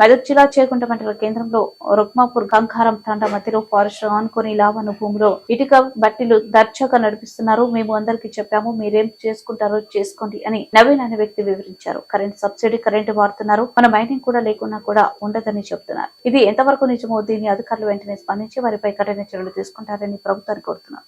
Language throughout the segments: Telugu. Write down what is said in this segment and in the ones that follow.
మెదక్ జిల్లా చేగుంట మండల కేంద్రంలో రుక్మాపూర్ గంగారం తండ మధ్యలో ఫారెస్ట్ ఆనుకుని లావను భూమిలో ఇటుక బట్టీలు దర్జాగా నడిపిస్తున్నారు. మేము అందరికీ చెప్పాము, మీరేం చేసుకుంటారో చేసుకోండి అని నవీన్ అనే వ్యక్తి వివరించారు. కరెంట్ సబ్సిడీ కరెంటు వాడుతున్నారు, మన మైనింగ్ కూడా లేకున్నా కూడా ఉండదని చెబుతున్నారు. ఇది ఎంతవరకు నిజమో దీన్ని అధికారులు వెంటనే స్పందించి వారిపై కఠిన చర్యలు తీసుకుంటారని ప్రభుత్వాన్ని కోరుతున్నారు.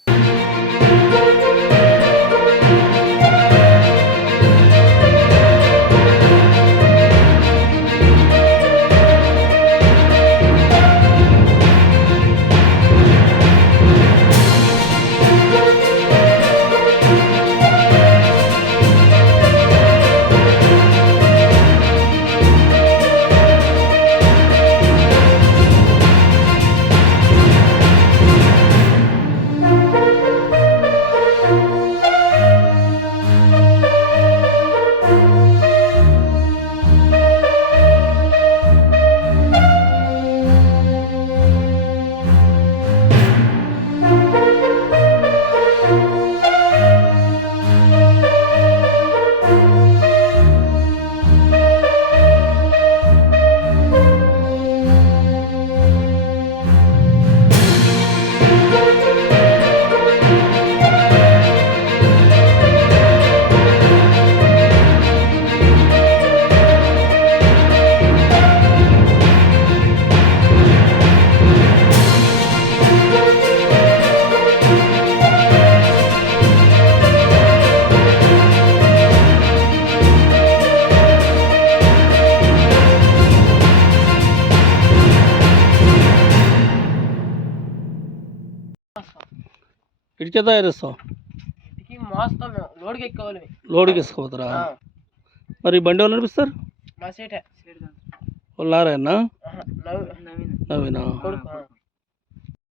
ఇటుకే తయారు చేస్తాం, ఇంటికి మోస్తాం, మేము లోడ్కి ఎక్కోవాలి. లోడ్కి వేసుకోపోతారా? మరి బండి వాళ్ళు నడిపిస్తారు? మా సేటే వాళ్ళు నారాయణ నవీన్ నవీనా? కొడుకు.